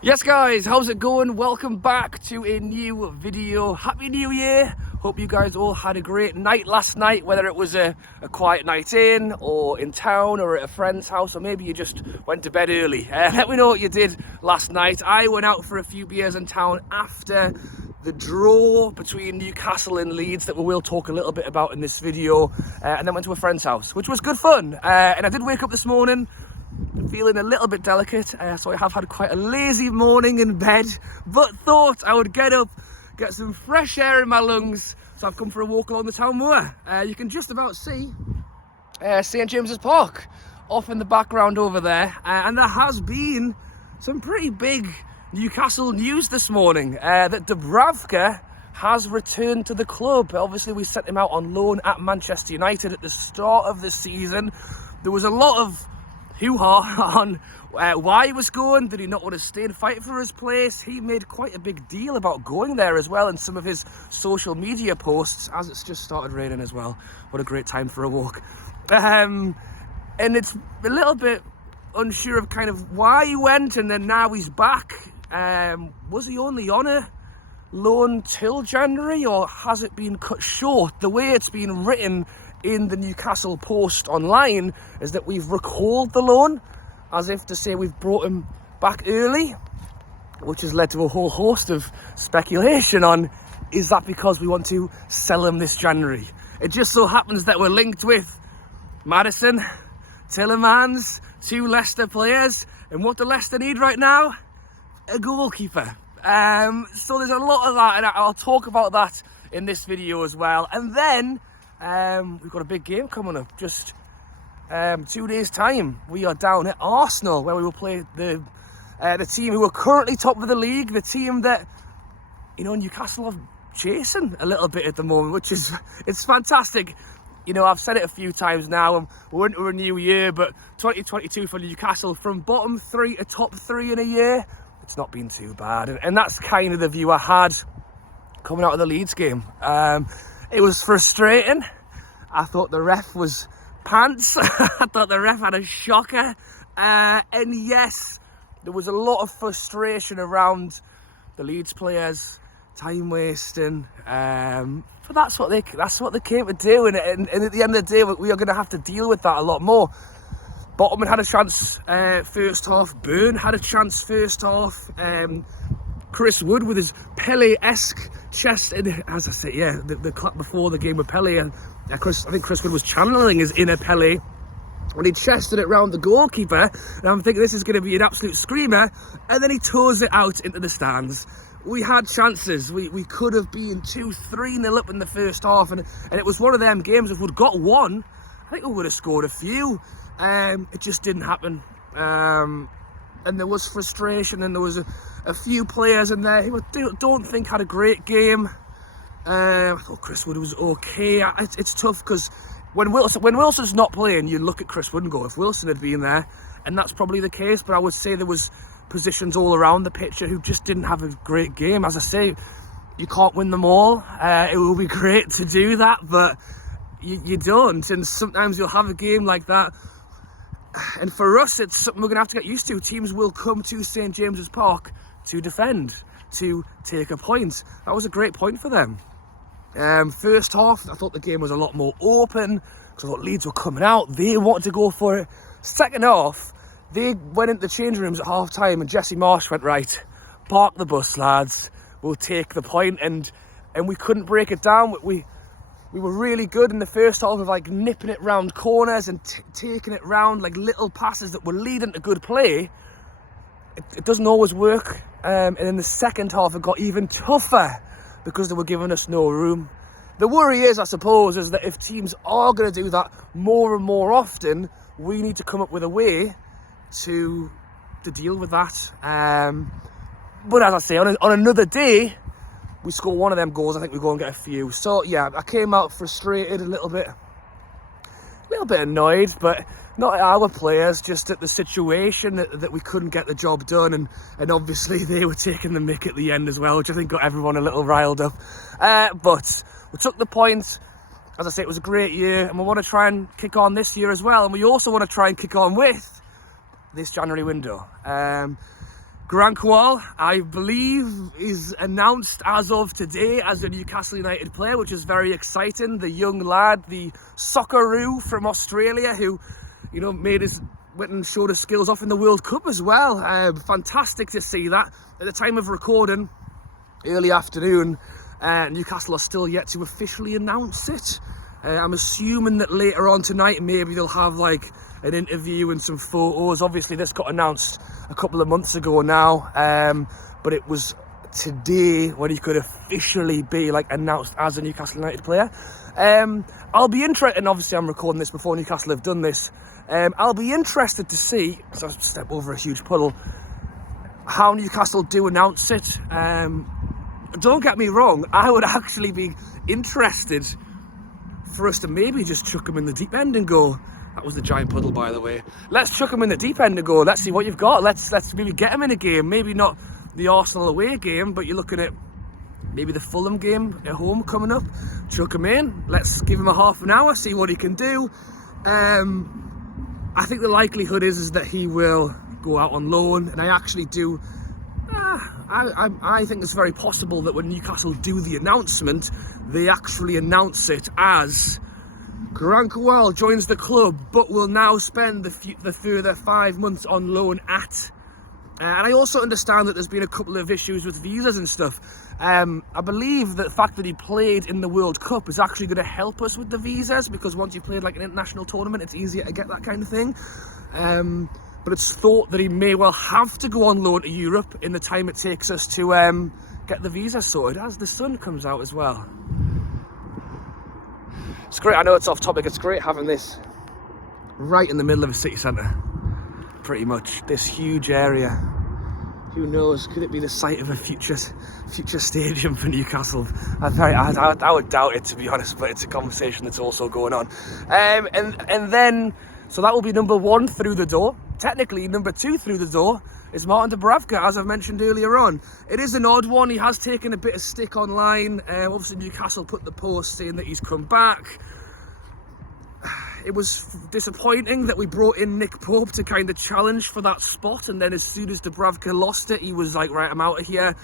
Yes guys, how's it going? Welcome back to a new video. Happy New Year. Hope you guys all had a great night last night, whether it was a quiet night in or in town or at a friend's house, or maybe you just went to bed early. Let me know what you did last night. I went out for a few beers in town after the draw between Newcastle and Leeds that we will talk a little bit about in this video, and then went to a friend's house, which was good fun. And I did wake up this morning feeling a little bit delicate, so I have had quite a lazy morning in bed, but thought I would get up, get some fresh air in my lungs, so I've come for a walk along the town moor. You can just about see St James's Park off in the background over there, and there has been some pretty big Newcastle news this morning, that Dubravka has returned to the club. Obviously we sent him out on loan at Manchester United at the start of the season. There was a lot of hoo-ha on why he was going. Did he not want to stay and fight for his place? He made quite a big deal about going there as well in some of his social media posts, as it's just started raining as well. What a great time for a walk. And it's a little bit unsure of kind of why he went, and then now he's back. Was he only on a loan till January, or has it been cut short? The way it's been written in the Newcastle Post online is that we've recalled the loan, as if to say we've brought him back early, which has led to a whole host of speculation on, is that because we want to sell him this January? It just so happens that we're linked with Maddison, Tielemans, two Leicester players, and what do Leicester need right now? A goalkeeper. So there's a lot of that, and I'll talk about that in this video as well. And then we've got a big game coming up. Just 2 days' time, we are down at Arsenal, where we will play the team who are currently top of the league, the team that, you know, Newcastle are chasing a little bit at the moment, which is, it's fantastic. You know, I've said it a few times now, and we're into a new year, but 2022 for Newcastle, from bottom three to top three in a year, it's not been too bad. And that's kind of the view I had coming out of the Leeds game. It was frustrating. I thought the ref was pants. I thought the ref had a shocker. And yes, there was a lot of frustration around the Leeds players, time wasting. But that's what they came to do. And at the end of the day, we are going to have to deal with that a lot more. Botman had a chance first half. Burn had a chance first half. Chris Wood with his Pele-esque chest, as I say, yeah, the clap before the game with Pele, and I think Chris Wood was channeling his inner Pele when he chested it round the goalkeeper, and I'm thinking this is going to be an absolute screamer, and then he toes it out into the stands. We had chances. We could have been 2-3-0 up in the first half, and it was one of them games. If we'd got one, I think we would have scored a few. It just didn't happen. And there was frustration, and there was a few players in there who don't think had a great game. I thought Chris Wood was okay. It's tough because when Wilson's not playing, you look at Chris Wood and go, if Wilson had been there, and that's probably the case. But I would say there was positions all around the pitch who just didn't have a great game. As I say, you can't win them all. It will be great to do that, but you don't. And sometimes you'll have a game like that. And for us, it's something we're going to have to get used to. Teams will come to St James's Park to defend, to take a point. That was a great point for them. First half, I thought the game was a lot more open, because I thought Leeds were coming out. They wanted to go for it. Second half, they went into the changing rooms at half time, and Jesse Marsh went, right, park the bus, lads. We'll take the point. And we couldn't break it down. We were really good in the first half of like nipping it round corners and taking it round, like little passes that were leading to good play. It doesn't always work. And in the second half, it got even tougher because they were giving us no room. The worry is, I suppose, is that if teams are going to do that more and more often, we need to come up with a way to deal with that. But as I say, on another day, we score one of them goals, I think we go and get a few. So yeah, I came out frustrated, a little bit annoyed, but not at our players, just at the situation that we couldn't get the job done, and obviously they were taking the mick at the end as well, which I think got everyone a little riled up. But we took the point. As I say, it was a great year, and we want to try and kick on this year as well, and we also want to try and kick on with this January window. Granqual, I believe, is announced as of today as a Newcastle United player, which is very exciting. The young lad, the Socceroo from Australia, who, you know, went and showed his skills off in the World Cup as well. Fantastic to see that. At the time of recording, early afternoon, Newcastle are still yet to officially announce it. I'm assuming that later on tonight, maybe they'll have like an interview and some photos. Obviously, this got announced a couple of months ago now, but it was today when he could officially be like announced as a Newcastle United player. I'll be interested, and obviously I'm recording this before Newcastle have done this. I'll be interested to see, so I'll step over a huge puddle, how Newcastle do announce it. Don't get me wrong, I would actually be interested for us to maybe just chuck him in the deep end and go, that was the giant puddle, by the way. Let's chuck him in the deep end and go, let's see what you've got. Let's maybe get him in a game. Maybe not the Arsenal away game, but you're looking at maybe the Fulham game at home coming up. Chuck him in. Let's give him a half an hour, see what he can do. I think the likelihood is that he will go out on loan, and I actually do. I think it's very possible that when Newcastle do the announcement, they actually announce it as Granqual joins the club, but will now spend the further 5 months on loan at. And I also understand that there's been a couple of issues with visas and stuff. I believe that the fact that he played in the World Cup is actually going to help us with the visas, because once you've played like an international tournament, it's easier to get that kind of thing. But it's thought that he may well have to go on loan to Europe in the time it takes us to get the visa sorted, as the sun comes out as well. It's great, I know it's off topic, it's great having this right in the middle of a city centre, pretty much, this huge area. Who knows, could it be the site of a future stadium for Newcastle? I would doubt it, to be honest, but it's a conversation that's also going on. And then, so that will be number one through the door. Technically, number two through the door is Martin Dubravka, as I've mentioned earlier on. It is an odd one. He has taken a bit of stick online. Obviously, Newcastle put the post saying that he's come back. It was disappointing that we brought in Nick Pope to kind of challenge for that spot, and then as soon as Dubravka lost it, he was like, right, I'm out of here.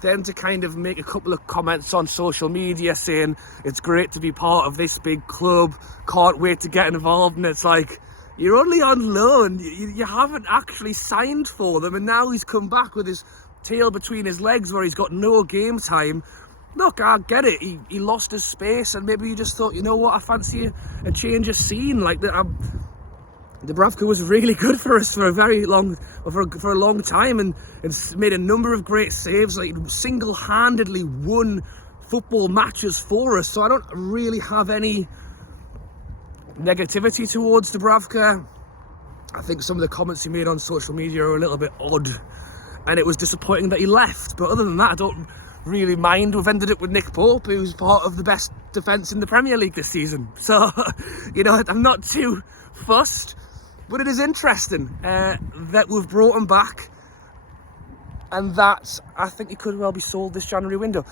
Then to kind of make a couple of comments on social media saying it's great to be part of this big club, can't wait to get involved, and it's like, you're only on loan, you haven't actually signed for them, and now he's come back with his tail between his legs where he's got no game time. Look, I get it, he lost his space, and maybe you just thought, you know what, I fancy a change of scene. Like, Dubravka was really good for us for a long time, and made a number of great saves, like single-handedly won football matches for us, so I don't really have any negativity towards Dubravka. I think some of the comments he made on social media are a little bit odd, and it was disappointing that he left, but other than that, I don't really mind. We've ended up with Nick Pope, who's part of the best defence in the Premier League this season, so you know, I'm not too fussed, but it is interesting that we've brought him back, and that I think he could well be sold this January window.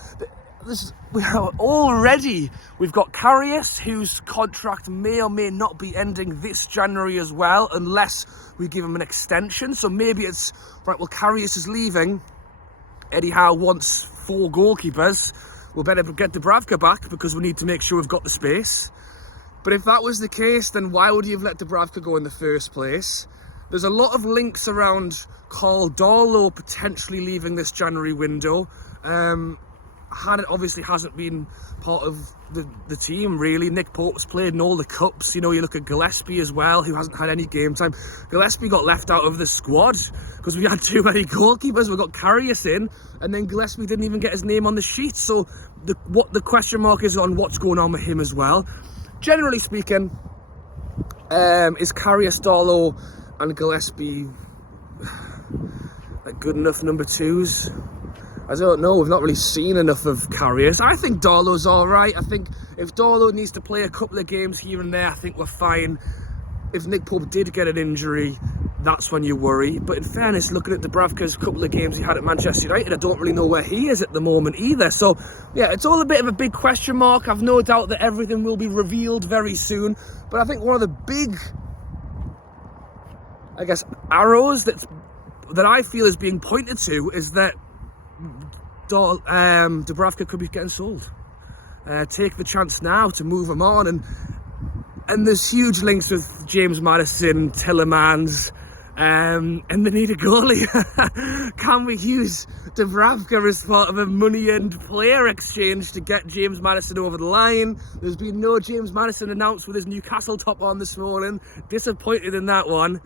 We've got Karius, whose contract may or may not be ending this January as well, unless we give him an extension. So maybe it's, right, well, Karius is leaving, Eddie Howe wants 4 goalkeepers, we'll better get Dubravka back because we need to make sure we've got the space. But if that was the case, then why would you have let Dubravka go in the first place? There's a lot of links around Carl Darlow potentially leaving this January window. It obviously hasn't been part of the team, really. Nick Pope's played in all the cups. You know, you look at Gillespie as well, who hasn't had any game time. Gillespie got left out of the squad because we had too many goalkeepers. We got Karius in, and then Gillespie didn't even get his name on the sheet. So the question mark is on what's going on with him as well. Generally speaking, is Karius, Darlow and Gillespie like good enough number twos? I don't know, we've not really seen enough of Karius. I think Darlow's alright. I think if Darlow needs to play a couple of games here and there, I think we're fine. If Nick Pope did get an injury, that's when you worry. But in fairness, looking at Dubravka's couple of games he had at Manchester United, I don't really know where he is at the moment either. So, yeah, it's all a bit of a big question mark. I've no doubt that everything will be revealed very soon. But I think one of the big, I guess, arrows that I feel is being pointed to is that Dubravka could be getting sold. Take the chance now to move him on, and there's huge links with James Maddison, Tielemans, and they need a goalie. Can we use Dubravka as part of a money and player exchange to get James Maddison over the line? There's been no James Maddison announced with his Newcastle top on this morning. Disappointed in that one.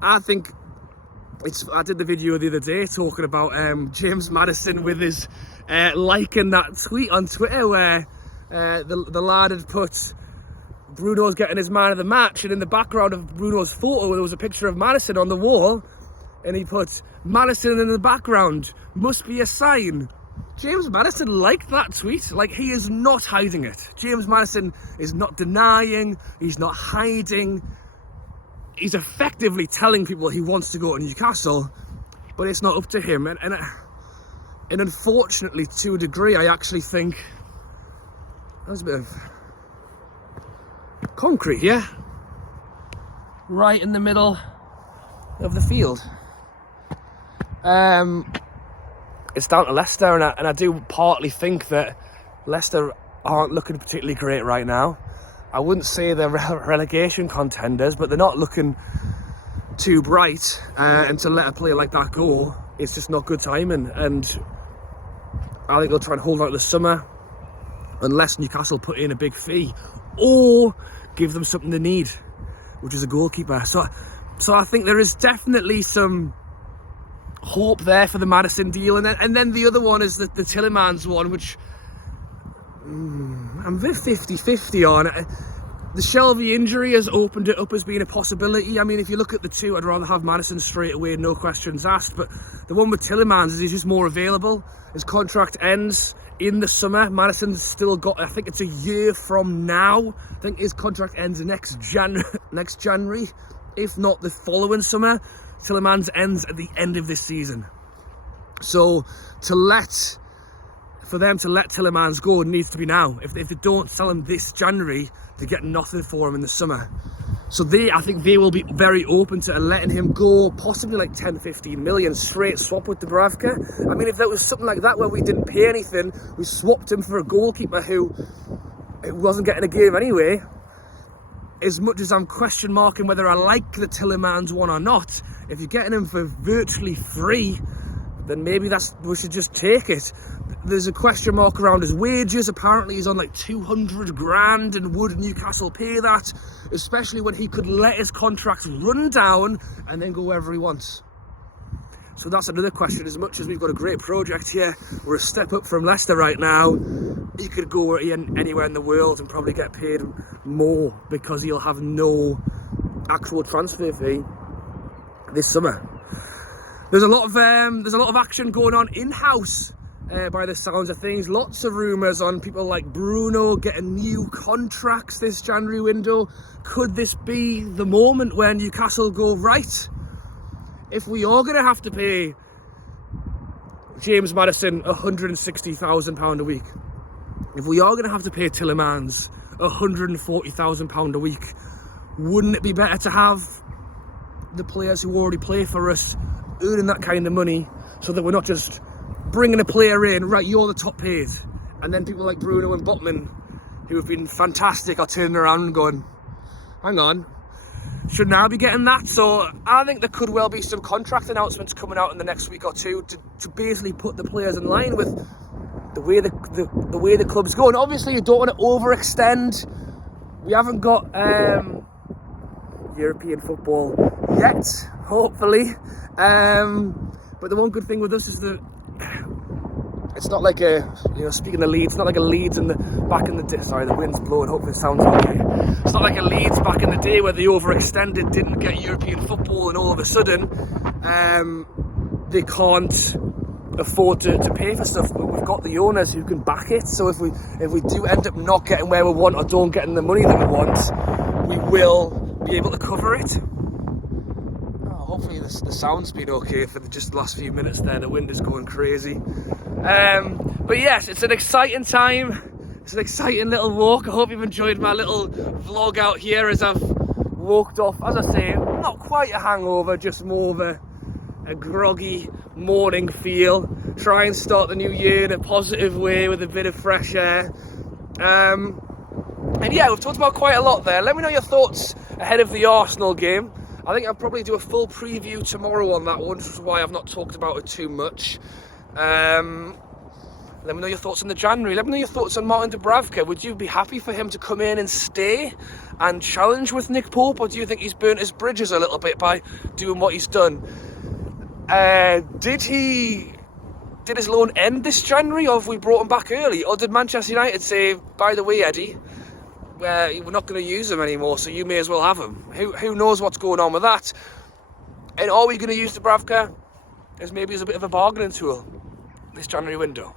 I think I did the video the other day talking about James Maddison with his liking that tweet on Twitter where the lad had put Bruno's getting his man of the match, and in the background of Bruno's photo there was a picture of Maddison on the wall, and he put Maddison in the background, must be a sign. James Maddison liked that tweet. Like, he is not hiding it. James Maddison is not denying, he's not hiding. He's effectively telling people he wants to go to Newcastle, but it's not up to him. And unfortunately, to a degree, I actually think there's a bit of concrete here, right in the middle of the field. It's down to Leicester, and I do partly think that Leicester aren't looking particularly great right now. I wouldn't say they're relegation contenders, but they're not looking too bright, and to let a player like that go, it's just not good timing. And I think they'll try and hold out the summer unless Newcastle put in a big fee or give them something they need, which is a goalkeeper. So I think there is definitely some hope there for the Maddison deal. And then the other one is the Tielemans one, which I'm a bit 50-50 on. The Shelvey injury has opened it up as being a possibility. I mean, if you look at the two, I'd rather have Maddison straight away, no questions asked. But the one with Tielemans is he's just more available. His contract ends in the summer. Maddison's still got, I think it's a year from now. I think his contract ends next January, if not the following summer. Tielemans ends at the end of this season. So for them to let Tielemans go, it needs to be now. If they don't sell him this January, they get nothing for him in the summer. So I think they will be very open to letting him go, possibly like 10-15 million, straight swap with Dubravka. I mean, if there was something like that where we didn't pay anything, we swapped him for a goalkeeper who wasn't getting a game anyway. As much as I'm question marking whether I like the Tielemans one or not, if you're getting him for virtually free, then maybe we should just take it. There's a question mark around his wages. Apparently he's on like 200 grand, and would Newcastle pay that? Especially when he could let his contract run down and then go wherever he wants. So that's another question. As much as we've got a great project here, we're a step up from Leicester right now. He could go anywhere in the world and probably get paid more because he'll have no actual transfer fee this summer. There's a lot of action going on in-house by the sounds of things. Lots of rumours on people like Bruno getting new contracts this January window. Could this be the moment where Newcastle go, right, if we are going to have to pay James Maddison £160,000 a week, if we are going to have to pay Tielemans £140,000 a week, wouldn't it be better to have the players who already play for us earning that kind of money, so that we're not just bringing a player in, right, you're the top paid, and then people like Bruno and Botman, who have been fantastic, are turning around and going, hang on, should now be getting that? So I think there could well be some contract announcements coming out in the next week or two to basically put the players in line with the way the club's going. Obviously, you don't want to overextend. We haven't got European football yet, hopefully. But the one good thing with us is that it's not like speaking of Leeds, it's not like a Leeds back in the day. Sorry, the wind's blowing, hopefully it sounds okay. It's not like a Leeds back in the day where they overextended, didn't get European football, and all of a sudden they can't afford to pay for stuff. But we've got the owners who can back it, so if we do end up not getting where we want or don't getting the money that we want, we will be able to cover it. Hopefully the sound's been okay for just the last few minutes there. The wind is going crazy. But yes, it's an exciting time. It's an exciting little walk. I hope you've enjoyed my little vlog out here as I've walked off, as I say, not quite a hangover, just more of a groggy morning feel. Try and start the new year in a positive way with a bit of fresh air. And yeah, we've talked about quite a lot there. Let me know your thoughts ahead of the Arsenal game. I think I'll probably do a full preview tomorrow on that one, which is why I've not talked about it too much. Let me know your thoughts on the January. Let me know your thoughts on Martin Dubravka. Would you be happy for him to come in and stay and challenge with Nick Pope, or do you think he's burnt his bridges a little bit by doing what he's done? Did his loan end this January, or have we brought him back early? Or did Manchester United say, by the way, Eddie, we're not going to use him anymore, so you may as well have him? Who knows what's going on with that? And are we going to use Dubravka as maybe as a bit of a bargaining tool this January window?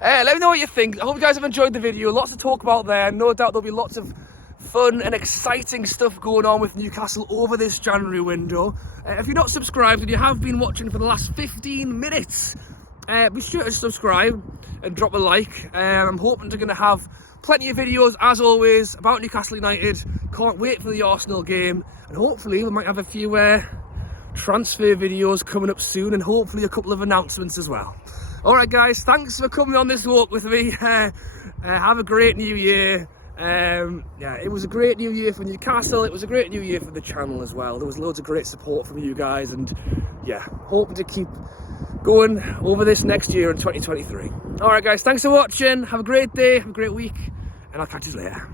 Let me know what you think. I hope you guys have enjoyed the video. Lots to talk about there. No doubt there'll be lots of fun and exciting stuff going on with Newcastle over this January window. If you're not subscribed and you have been watching for the last 15 minutes, be sure to subscribe and drop a like. I'm hoping to going to have plenty of videos, as always, about Newcastle United. Can't wait for the Arsenal game. And hopefully we might have a few transfer videos coming up soon, and hopefully a couple of announcements as well. Alright guys, thanks for coming on this walk with me. Have a great new year. Yeah, it was a great new year for Newcastle. It was a great new year for the channel as well. There was loads of great support from you guys, and yeah, hoping to keep going over this next year in 2023. Alright guys, thanks for watching. Have a great day, have a great week, and I'll catch you later.